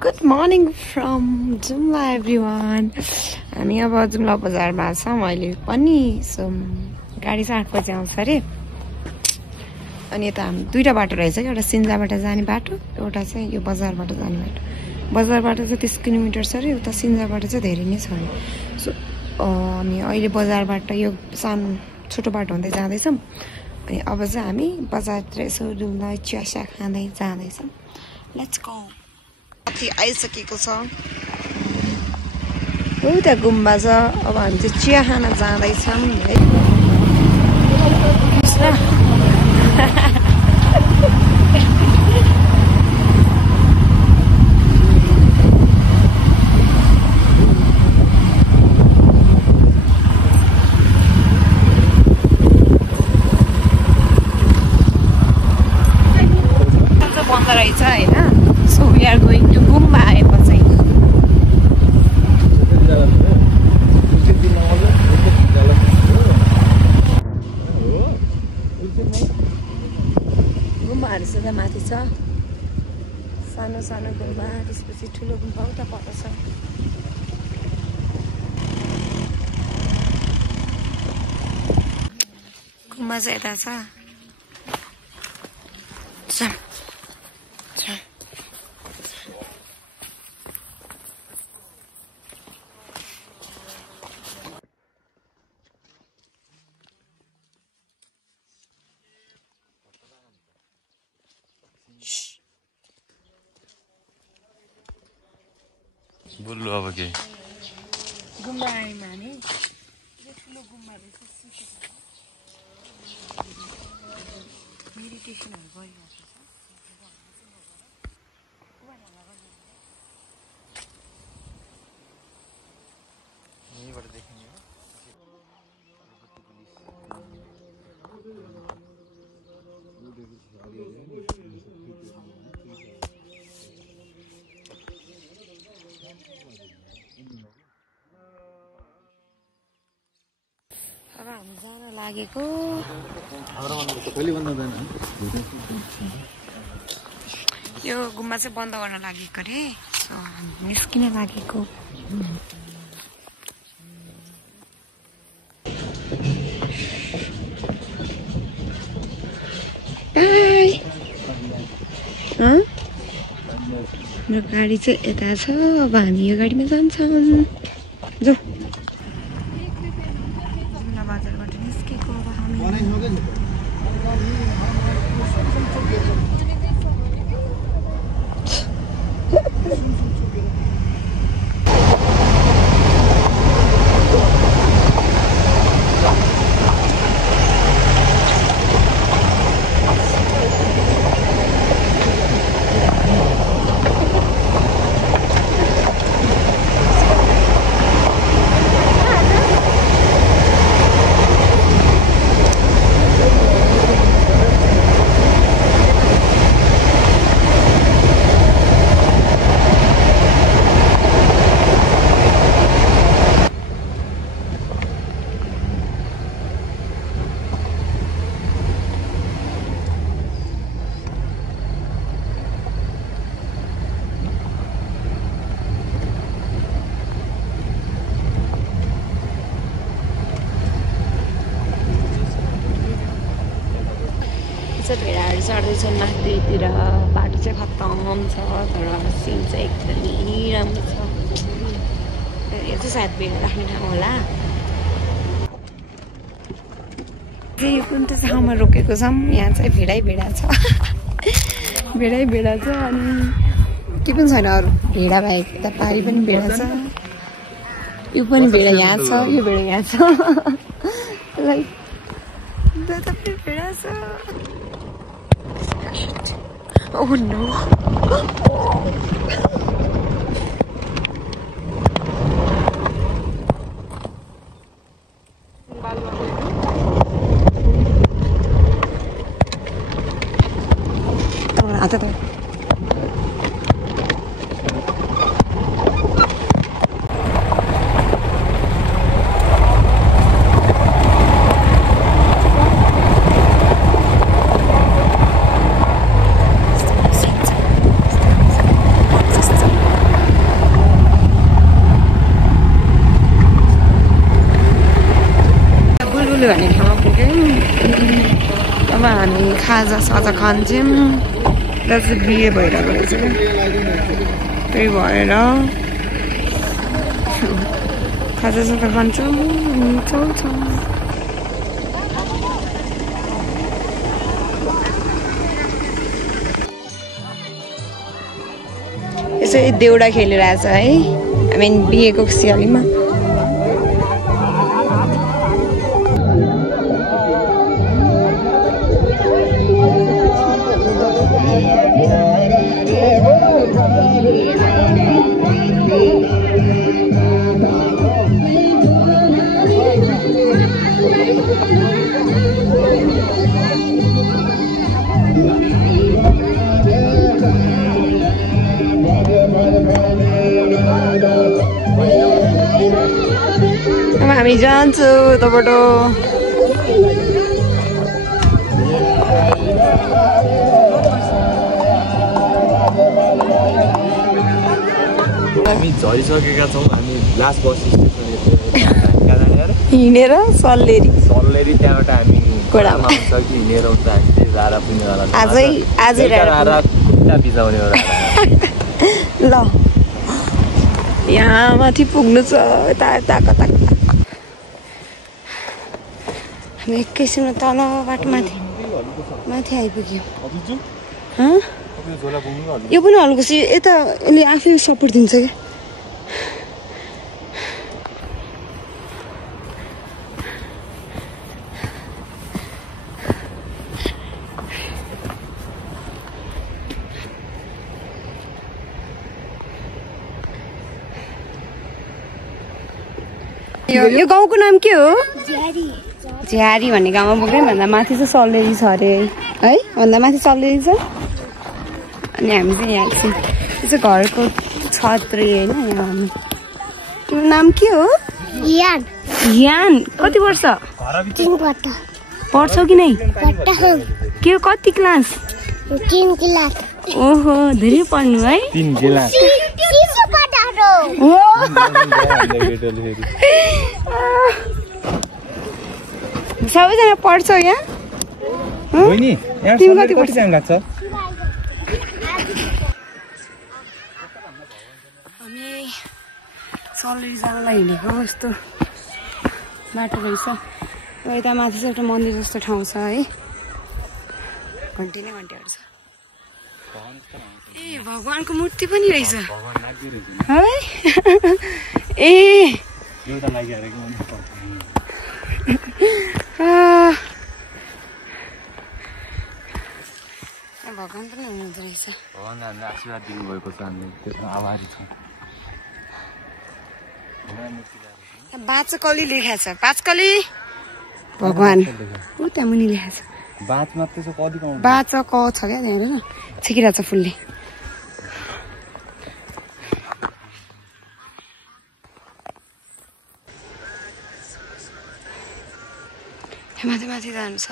Good morning from Jumla everyone. हामी अब जुम्ला बजारमा छौँ अहिले पनि गाडी चाहिँ 8 बजे आउँछ अरे अनि यता हामी दुईटा बाटो रहेछ कि एउटा सिन्जाबाट जाने बाटो एउटा चाहिँ यो बजारबाट जाने बाटो बजारबाट चाहिँ 30 किलोमिटर छ अरे उता सिन्जाबाट चाहिँ धेरै नै छ अरे सो हामी अहिले बजारबाट यो सानो छोटो बाटो हुँदै जाँदैछौँ अनि अब चाहिँ हामी बजारतिर यसो डुल्दै चिया खाँदै जाँदैछौँ लेट्स गो माथि आइसकेको छ उता गुम्बा छ अब हामी चाहिँ चिया खान जाँदैछौँ है बन्द रहेछ होइन so we are going to gompa आएपछि गुम्बाहरू सदा माथि छ सानो सानो गुम्बा त्यसपछि ठुलो गुम्बा उता पर छ गुम्बा चाहिँ यता छ बोल्नु अब के गुम्बा आएमा हामी ठुलो गुम्बा रहेछ मेडिटेसनहरू गरिरहेको छ यहीँबाट देखिने हो अब हामी जान लागेको यो गुम्बा चाहिँ बन्द गर्न लागेको अरे सो हामी निस्किन लागेको हाम्रो गाडी चाहिँ यता छ अब हामी यो गाडीमा जान्छौँ जाऊ बजारबाट निस्केको अब हामी भेडाहरू चढ्दैछन् माथितिर बाटो चाहिँ खत्तम छ तर सिन चाहिँ एकदमै राम्रो छ यो चाहिँ सायद भेडा राख्ने ठाउँ होला यो कुन चाहिँ ठाउँमा रोकेको छौँ यहाँ चाहिँ भेडा छ भेडा छ अनि के पनि छैन अरू भेडा बाहेक यता पारि पनि भेडा छ यो पनि भेडा यहाँ छ यो भेडा यहाँ छ लाइक भेडा छ Oh no. आता तो आज खान्छौँ दाजु बिहे भइरहेको रहेछ त्यही भएर खाजासाजा खान्छौँ चल्छौँ यसो देउडा खेलिरहेछ है हामी बिहेको खुसियालीमा हामी जान्छु उताबाट हामी झरिसकेका छौँ हामी लास्ट बस हिँडेर सल्लेरी त्यहाँबाट हामी घोडामा आउँछ कि हिँडेर आउँछ हामी चाहिँ रारा पुग्नेवाला आजै रारा खुट्टा बिसाउने ल यहाँ माथि पुग्नु छ यता कता हामी एकैछिनमा तल बाटो माथि आइपुग्यो यो पनि हल्कोसी यता यसले आफै सपोर्ट दिन्छ क्या यो गाउँको नाम के हो झ्यारी भन्ने गाउँमा पुग्यो भन्दा माथि चाहिँ सल्लेरी छ अरे है भन्दा माथि सल्लेरी छ अनि हामी चाहिँ यहाँ एकछिन यो चाहिँ घरको छत रे होइन यहाँ हामी तिम्रो नाम के हो यान कति वर्ष पढ्छौ कि नै के हो कति क्लास ओहो धेरै पढ्नु है सबैजना पढ्छौ यहाँ तिमी कति टाइम लाग्छ हामी सल्लेरी जानलाई हिँडेको यस्तो बाटो रहेछ यता माथि चाहिँ एउटा मन्दिर जस्तो ठाउँ छ है घन्टी नै घन्टीहरू छ ए भगवानको मूर्ति पनि रहेछ है ए भगवान पनि हुनुहुँदो रहेछ भगवानले हामीलाई आशीर्वाद दिनुभएको छ हामी त्यसमा आभारी छौँ बाचकली लेखेको छ बाचकली भगवान ऊ त्यहाँ मुनि लेखेको छ बाच मात्रै छ कति बाचक छ क्या त्यहाँ हेर छिकिरहेको छ फुलले माथि माथि जानु छ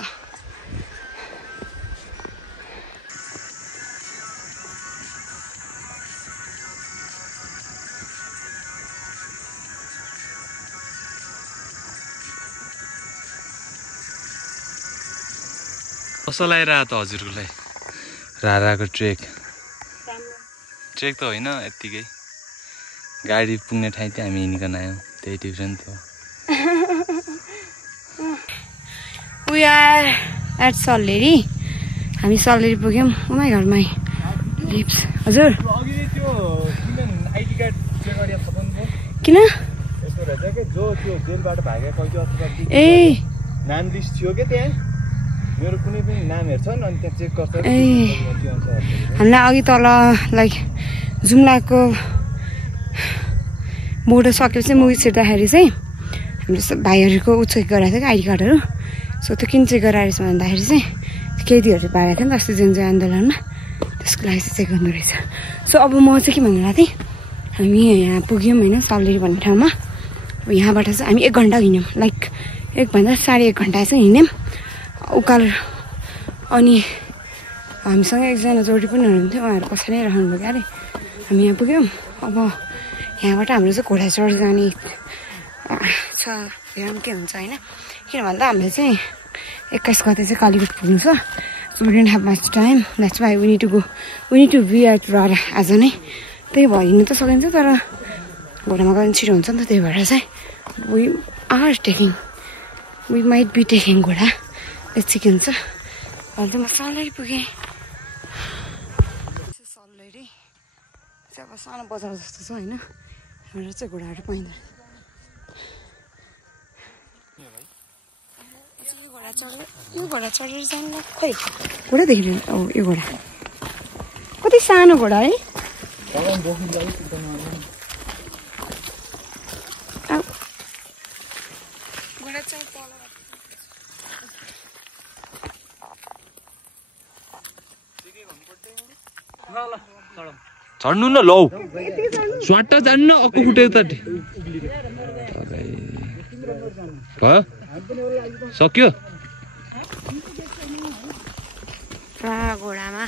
कस्तो लागिरहेको त हजुरलाई राराको ट्रेक त होइन यत्तिकै गाडी पुग्ने ठाउँ चाहिँ हामी हिँडिकन आयौँ त्यही डिफ्रेन्ट हो We are at सल्लेरी हामी सल्लेरी पुग्यौँ उमै घरमा लिप्स हजुर किन ए नाम लिस्ट थियो के त्यहाँ मेरो कुनै पनि नामहरु छन् अनि त्यहाँ चेक गर्छ ए हामीलाई अघि तल लाइक जुम्लाको बोर्डर सकेपछि मुभी छिर्दाखेरि चाहिँ हाम्रो भाइहरूको उ चेक गराएको थियो आइडी कार्डहरू सो त्यो किन चेक गराएछ भन्दाखेरि चाहिँ केटीहरू पारेको थियो नि त अस्ति जनजय आन्दोलनमा त्यसको लागि चाहिँ चेक गर्नु रहेछ सो अब म चाहिँ के भनिरहेको थिएँ हामी यहाँ पुग्यौँ होइन सल्लेरी भन्ने ठाउँमा यहाँबाट चाहिँ हामी 1 घन्टा हिँड्यौँ लाइक 1 साढे 1 घन्टा चाहिँ हिँड्यौँ उकालो अनि हामीसँग एकजना जोडी पनि हुनुहुन्थ्यो उहाँहरू पछाडि रहनुभयो अरे हामी यहाँ पुग्यौँ अब यहाँबाट हाम्रो चाहिँ घोडा चढ जाने छ हेरौँ के हुन्छ होइन किन भन्दा हामीले चाहिँ 21 गते चाहिँ कालीकोट पुग्नु छ So we didn't have much time. That's why we need to go. We need to be at Rara आज नै. त्यही भएर हिँड्नु त सकिन्छ तर घोडामा गयो भने छिटो हुन्छ नि त त्यही भएर चाहिँ we might be taking घोडा. Let's see के हुन्छ. अहिले त म सल्लेरी पुगेँ. सल्लेरी. चाहिँ अब सानो बजार जस्तो छ होइन. हाम्रो चाहिँ घोडाहरू पाइँदैन. यो घोडा चढेर जानु खै घोडा देखिँदैन यो घोडा कति सानो घोडा है चढ्नु न लौ स्वाट जान्न अक्कु फुट्यो त भयो सक्यो घोडामा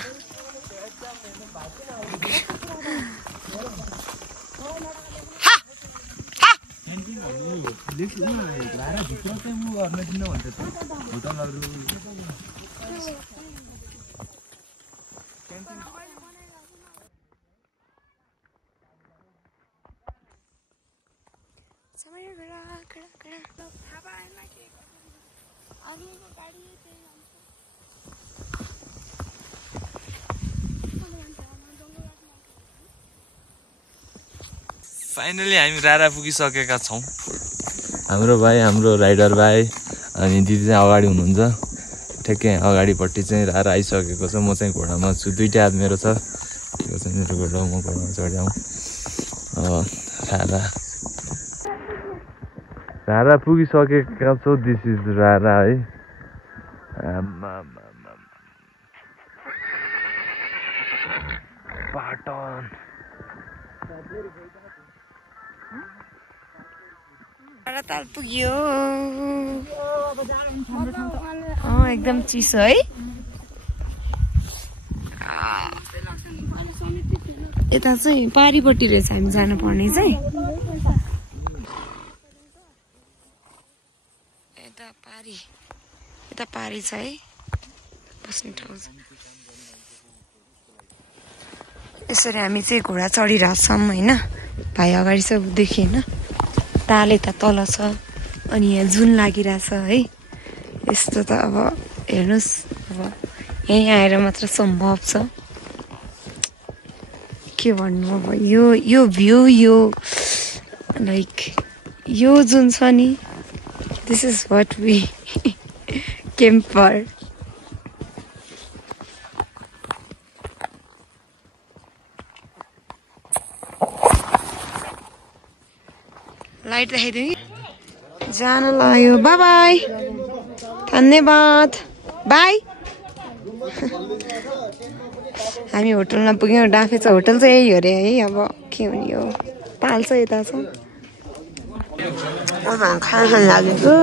फाइनली हामी रारा पुगिसकेका छौँ हाम्रो भाइ हाम्रो राइडर भाइ अनि दिदी चाहिँ अगाडि हुनुहुन्छ ठ्याक्कै अगाडिपट्टि चाहिँ रारा आइसकेको छ म चाहिँ घोडामा छु दुईटै हात मेरो छ यो चाहिँ मेरो घोडा म घोडामा चढ्याउँ रारा पुगिसकेका छौँ दिस इज रारा है पाटन ताल पुग्यो एकदम चिसो है यता चाहिँ पारिपट्टि रहेछ हामी जानुपर्ने चाहिँ यता पारी छ है बस्ने ठाउँ छ यसरी हामी चाहिँ घोडा चढिरहेछौँ होइन भाइ अगाडि चाहिँ देखि होइन ताल यता तल छ अनि यहाँ जुन लागिरहेछ है यस्तो त अब हेर्नुहोस् अब यहीँ आएर मात्र सम्भव छ के भन्नु अब यो भ्यू यो लाइक यो जुन छ नि this is what we came for light देखाइदिउँ कि जान लाग्यो बाई बाई धन्यवाद बाई हामी होटलमा पुग्यौँ डाँफेचा होटल चाहिँ यही हो अरे है अब के हुने हो ताल चाहिँ यता छ अब खाना खान लागेको